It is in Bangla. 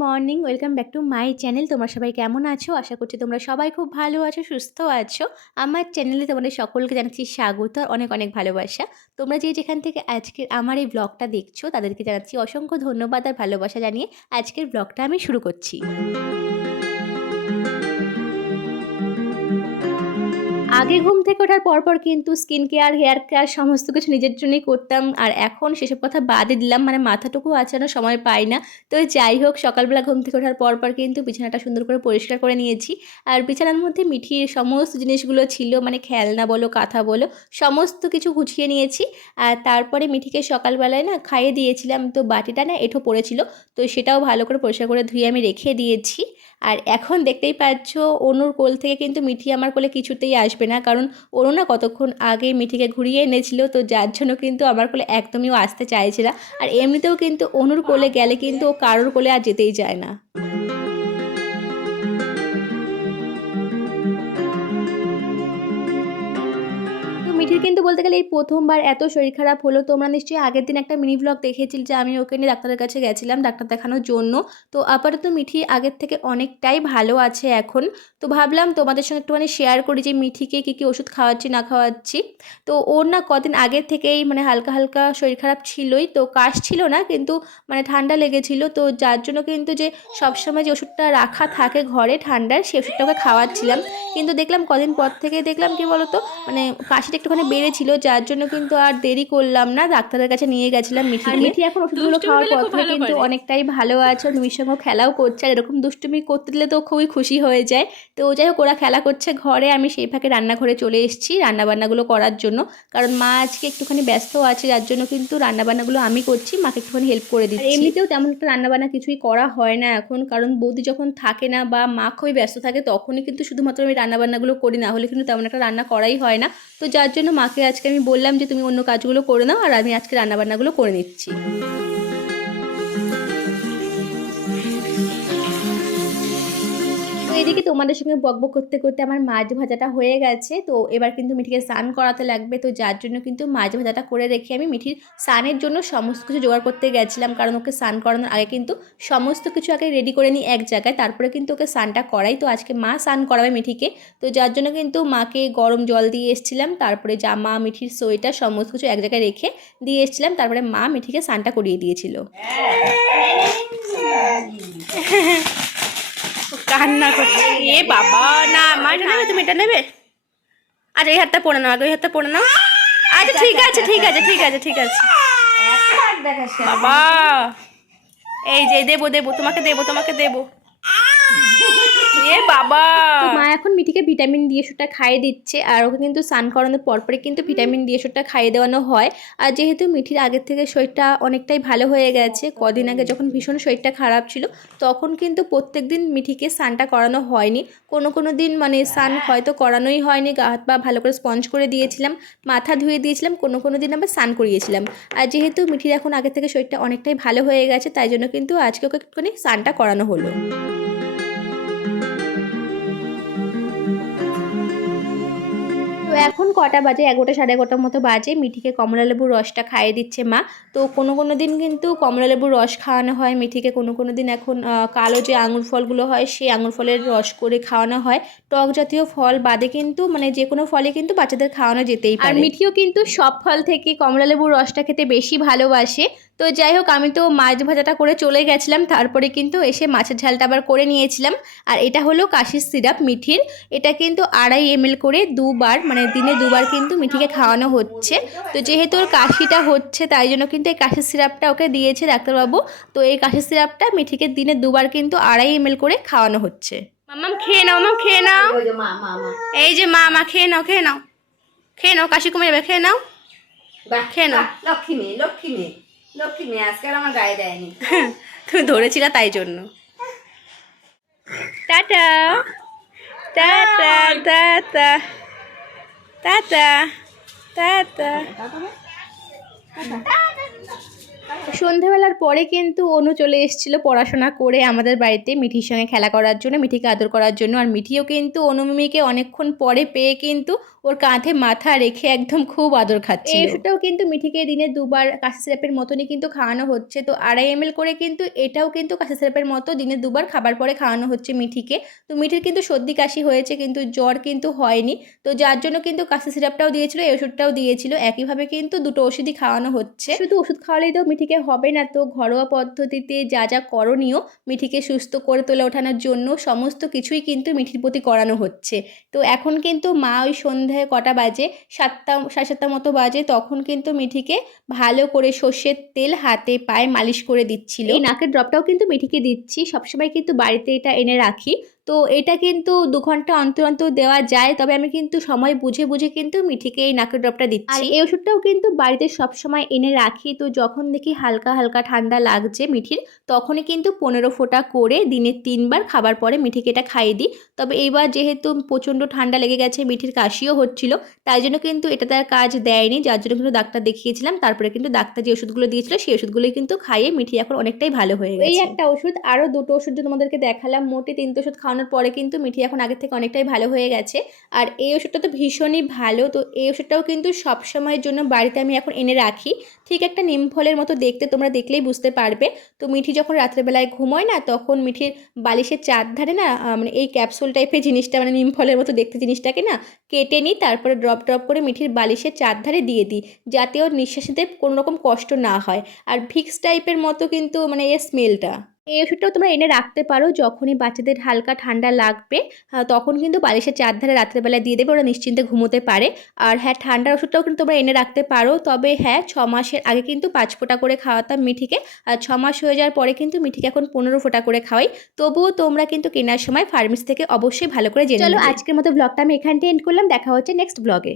Morning, welcome back to my channel. তোমরা সবাই কেমন আছো? আশা করছি তোমরা সবাই খুব ভালো আছো, সুস্থ আছো। আমার চ্যানেলে তোমাদের সকলকে জানাচ্ছি স্বাগত, অনেক অনেক ভালোবাসা। তোমরা যে যেখান থেকে আজকের আমার এই ব্লগটা দেখছ, তাদেরকে জানাচ্ছি অসংখ্য ধন্যবাদ আর ভালোবাসা জানিয়ে আজকের ব্লগটা আমি শুরু করছি। আগে ঘুম থেকে ওঠার পরপর কিন্তু স্কিন কেয়ার হেয়ার কেয়ার সমস্ত কিছু নিজের জন্যই করতাম। আর এখন সেসব কথা বাদে দিলাম মানে মাথাটুকু আছানো সময় পাই না। তো যাই হোক, সকালবেলা ঘুম থেকে ওঠার পরপর কিন্তু বিছানাটা সুন্দর করে পরিষ্কার করে নিয়েছি। আর বিছানার মধ্যে মিঠির সমস্ত জিনিসগুলো ছিল মানে খেলনা বলো, কাঁথা বলো, সমস্ত কিছু গুছিয়ে নিয়েছি। আর তারপরে মিঠিকে সকালবেলায় না খাইয়ে দিয়েছিলাম, তো বাটিটা না এঁঠো পড়েছিল, তো সেটাও ভালো করে পরিষ্কার করে ধুয়ে আমি রেখে দিয়েছি। আর এখন দেখতেই পাচ্ছ, অনুর কোল থেকে কিন্তু মিঠি আমার কোলে কিছুতেই আসবে না। কারণ ওরও না কতক্ষণ আগে মিঠিকে ঘুরিয়ে এনেছিল তো যার জন্য কিন্তু আমার কোলে একদমই ও আসতে চাইছে না। আর এমনিতেও কিন্তু অনুর কোলে গেলে কিন্তু ও কারোর কোলে আর যেতেই চায় না। কিন্তু বলতে গেলে এই প্রথমবার এত শরীর খারাপ হলো, তোমরা নিশ্চয়ই আগের দিন একটা মিনি ব্লগ দেখেছিল যে আমি ওকে নিয়ে ডাক্তারের কাছে গেছিলাম, ডাক্তার দেখানোর জন্য। তো আপাতত মিঠি আগের থেকে অনেকটাই ভালো আছে এখন। তো ভাবলাম তোমাদের সঙ্গে একটুখানি শেয়ার করি যে মিঠিকে কী কী ওষুধ খাওয়াচ্ছি, না খাওয়াচ্ছি। তো ওর না কদিন আগের থেকেই মানে হালকা হালকা শরীর খারাপ ছিলই, তো কাশ ছিল না কিন্তু মানে ঠান্ডা লেগেছিল। তো যার জন্য কিন্তু যে সবসময় যে ওষুধটা রাখা থাকে ঘরে ঠান্ডার সেই ওষুধটা ওকে খাওয়াচ্ছিলাম। কিন্তু দেখলাম কদিন পর থেকে দেখলাম কি বলতো মানে কাশিটা একটুখানি বেড়েছিল যার জন্য কিন্তু আর দেরি করলাম না। ডাক্তারের কাছে নিয়ে গেছিলাম মিঠি মিঠি এখন ওষুধগুলো খাওয়ার পর থেকে কিন্তু অনেকটাই ভালো আছে মিমির সঙ্গে খেলাও করছে আর এরকম দুষ্টুমি করতে দিলে তো খুবই খুশি হয়ে যায়। তো ও যাই হোক ওরা খেলা করছে ঘরে আমি সেই ফাঁকে রান্নাঘরে চলে এসেছি রান্নাবান্নাগুলো করার জন্য। কারণ মা আজকে একটুখানি ব্যস্ত আছে যার জন্য কিন্তু রান্নাবান্নাগুলো আমি করছি মাকে একটুখানি হেল্প করে দিচ্ছি। এমনিতেও তেমন একটা রান্নাবান্না কিছুই করা হয় না এখন কারণ বৌদি যখন থাকে না বা মা খুবই ব্যস্ত থাকে তখনই কিন্তু শুধুমাত্র আমি রান্নাবান্নাগুলো করি না হলে কিন্তু তেমন একটা রান্না করাই হয় না। তো যার জন্য মাকে আজকে আমি বললাম যে তুমি অন্য কাজগুলো করে নাও আর আমি আজকে রান্নাবান্নাগুলো করে নিচ্ছি। এদিকে তোমাদের সঙ্গে বকবক করতে করতে আমার মাছ ভাজাটা হয়ে গেছে। তো এবার কিন্তু মিঠিকে স্নান করাতে লাগবে। তো যার জন্য কিন্তু মাছ ভাজাটা করে রেখে আমি মিঠির স্নানের জন্য সমস্ত কিছু জোগাড় করতে গেছিলাম। কারণ ওকে স্নান করানোর আগে কিন্তু সমস্ত কিছু আগে রেডি করে নিই এক জায়গায়। তারপরে কিন্তু ওকে স্নানটা করাই। তো আজকে মা স্নান করাবে মিঠিকে। তো যার জন্য কিন্তু মাকে গরম জল দিয়ে এসেছিলাম। তারপরে জামা মিঠির সোয়েটার সমস্ত কিছু এক জায়গায় রেখে দিয়ে এসেছিলাম। তারপরে মা মিঠিকে স্নানটা করিয়ে দিয়েছিল। কান্না করছে। এ বাবা না আমার নেবে তুমি এটা নেবে? আচ্ছা এই হাতটা পড়ে নাও আগে ওই হাতটা পড়ে নাও। আচ্ছা ঠিক আছে ঠিক আছে ঠিক আছে ঠিক আছে। বাবা এই যে দেবো দেবো তোমাকে দেবো তোমাকে দেবো। বাবা। মা এখন মিঠিকে ভিটামিন ডি ওষুধটা খাইয়ে দিচ্ছে আর ওকে কিন্তু স্নান করানোর পরপরে কিন্তু ভিটামিন ডি ওষুধটা খাইয়ে দেওয়ানো হয়। আর যেহেতু মিঠির আগের থেকে শরীরটা অনেকটাই ভালো হয়ে গেছে, কদিন আগে যখন ভীষণ শরীরটা খারাপ ছিল, তখন কিন্তু প্রত্যেক দিন মিঠিকে স্নানটা করানো হয়নি। কোনো কোনো দিন মানে স্নান হয়তো করানোই হয়নি, গা হাত পা ভালো করে স্পঞ্জ করে দিয়েছিলাম, মাথা ধুয়ে দিয়েছিলাম, কোনো কোনো দিন আবার স্নান করিয়েছিলাম। আর যেহেতু মিঠির এখন আগের থেকে শরীরটা অনেকটাই ভালো হয়ে গেছে, তাই জন্য কিন্তু আজকে ওকে একটুখানি স্নানটা করানো হলো। কটা বাজে? এগারোটা সাড়ে এগারোটার মতো বাজে। মিঠিকে কমলালেবুর রসটা খাইয়ে দিচ্ছে মা। তো কোনো কোনো দিন কিন্তু কমলালেবুর রস খাওয়ানো হয়। মিঠিকে কোনো কোনো দিন এখন কালো যে আঙুর ফলগুলো হয় সেই আঙুর ফলের রস করে খাওয়ানো হয়। টক জাতীয় ফল বাদে কিন্তু মানে যে কোনো ফলে কিন্তু বাচ্চাদের খাওয়ানো যেতেই পারে। আর মিঠিও কিন্তু সব ফল থেকে কমলালেবুর রসটা খেতে বেশি ভালোবাসে। তো যাই হোক আমি তো মাছ ভাজাটা করে চলে গেছিলাম। তারপরে কিন্তু এসে মাছের ঝালটা আবার করে নিয়েছিলাম। আর এটা হলো কাশির সিরাপ মিঠির। এটা কিন্তু আড়াই এম করে দুবার মানে দিনে দুবার কিন্তু মিঠিকে খাওয়ানো হচ্ছে। তো যেহেতু ওর কাশিটা হচ্ছে তাই জন্য কিন্তু এই কাশির সিরাপটা ওকে দিয়েছে ডাক্তারবাবু। তো এই কাশির সিরাপটা মিঠিকে দিনে দুবার কিন্তু আড়াই এম করে খাওয়ানো হচ্ছে। মামাম খেয়ে নাও মাম খেয়ে নাও। এই যে মা মা খেয়ে নাও খেয়ে নাও। খেয়ে নাও কাশি কমে যাবে খেয়ে নাও। খেয়ে নাও। লক্ষ্মী মেয়ে লক্ষ্মী মেয়ে। লক্ষ্মী মেয়ে আজকাল আমার গায়ে দেয়নি। তুমি ধরেছিল তাই জন্য। Tata. Tata tata. Tata tata. সন্ধেবেলার পরে কিন্তু অনু চলে এসেছিল পড়াশোনা করে আমাদের বাড়িতে মিঠির সঙ্গে খেলা করার জন্য মিঠিকে আদর করার জন্য। আর মিঠিও কিন্তু অনুমিমিকে অনেকক্ষণ পরে পেয়ে কিন্তু ওর কাঁধে মাথা রেখে একদম খুব আদর খাচ্ছে এই ওষুধটাও কিন্তু মিঠিকে দিনে দুবার কাশি সিরাপের মতনই কিন্তু খাওয়ানো হচ্ছে। তো আড়াই এম করে কিন্তু এটাও কিন্তু কাশি সিরাপের মতো দিনে দুবার খাবার পরে খাওয়ানো হচ্ছে মিঠিকে। তো মিঠির কিন্তু সর্দি কাশি হয়েছে কিন্তু জ্বর কিন্তু হয়নি। তো যার জন্য কিন্তু কাশি সিরাপটাও দিয়েছিল এই ওষুধটাও দিয়েছিল। একইভাবে কিন্তু দুটো ওষুধই খাওয়ানো হচ্ছে। শুধু ওষুধ খাওয়ালেই তো মিঠিকে হবে না তো ঘরোয়া পদ্ধতিতে যা যা করণীয় মিঠিকে সুস্থ করে তোলে ওঠানোর জন্য সমস্ত কিছুই কিন্তু মিঠির প্রতি করানো হচ্ছে। তো এখন কিন্তু মা ওই সন্ধ্যায় কটা বাজে? সাতটা, সাড়ে সাতটা মতো বাজে, তখন কিন্তু মিঠিকে ভালো করে সর্ষের তেল হাতে পায়ে মালিশ করে দিচ্ছিল। এই নাকের ড্রপটাও কিন্তু মিঠিকে দিচ্ছি। সবসময় কিন্তু বাড়িতে এটা এনে রাখি। তো এটা কিন্তু দু ঘণ্টা অন্তর অন্তর দেওয়া যায় তবে আমি কিন্তু সময় বুঝে বুঝে কিন্তু মিঠিকে এই নাকের ড্রপটা দিচ্ছি। আর এই ওষুধটাও কিন্তু বাড়িতে সব সময় এনে রাখি তো যখন দেখি হালকা হালকা ঠান্ডা লাগছে মিঠির তখনই কিন্তু পনেরো ফোঁটা করে দিনে তিনবার খাবার পরে মিঠিকে এটা খাইয়ে দিই। তবে এইবার যেহেতু প্রচণ্ড ঠান্ডা লেগে গেছে মিঠির কাশিও হচ্ছিল তাই জন্য কিন্তু এটা তার কাজ দেয়নি। যার জন্য কিন্তু ডাক্তার দেখিয়েছিলাম তারপরে কিন্তু ডাক্তার যে ওষুধগুলো দিয়েছিল সেই ওষুধগুলোই কিন্তু খাইয়ে মিঠি এখন অনেকটাই ভালো হয়ে গেছে। এই একটা ওষুধ আরও দুটো ওষুধ তোমাদেরকে দেখালাম মোটে তিনটে ওষুধ খাওয়ানোর পরে কিন্তু মিঠি এখন আগের থেকে অনেকটাই ভালো হয়ে গেছে। আর এই ওষুধটা তো ভীষণই ভালো, তো এই ওষুধটাও কিন্তু সব সময়ের জন্য বাড়িতে আমি এখন এনে রাখি। ঠিক একটা নিম ফলের মতো দেখতে তোমরা দেখলেই বুঝতে পারবে। তো মিঠি যখন রাত্রেবেলায় ঘুমোয় না, তখন মিঠির বালিশের চার ধারে না মানে এই ক্যাপসুল টাইপের জিনিসটা মানে নিম ফলের মতো দেখতে জিনিসটাকে না, কেটে নিই, তারপরে ড্রপ ড্রপ করে মিঠির বালিশের চার ধারে দিয়ে দিই, যাতে ওর নিঃশ্বাস নিতে কোনো রকম কষ্ট না হয়। আর ভিক্স টাইপের মতো কিন্তু মানে এর স্মেলটা এই ওষুধটাও তোমরা এনে রাখতে পারো যখনই বাচ্চাদের হালকা ঠান্ডা লাগবে তখন কিন্তু বালিশের চার ধারে রাত্রেবেলা দিয়ে দেবে ওরা নিশ্চিন্তে ঘুমোতে পারে। আর হ্যাঁ ঠান্ডার ওষুধটাও কিন্তু তোমরা এনে রাখতে পারো। তবে হ্যাঁ ছ মাসের আগে কিন্তু পাঁচ ফোঁটা করে খাওয়াতাম মিঠিকে। আর ছ মাস হয়ে যাওয়ার পরে কিন্তু মিঠিকে এখন পনেরো ফোঁটা করে খাওয়াই। তবুও তোমরা কিন্তু কেনার সময় ফার্মেসি থেকে অবশ্যই ভালো করে জেনে চলো আজকের মতো ব্লগটা আমি এখানটা এন্ড করলাম। দেখা হচ্ছে নেক্সট ব্লগে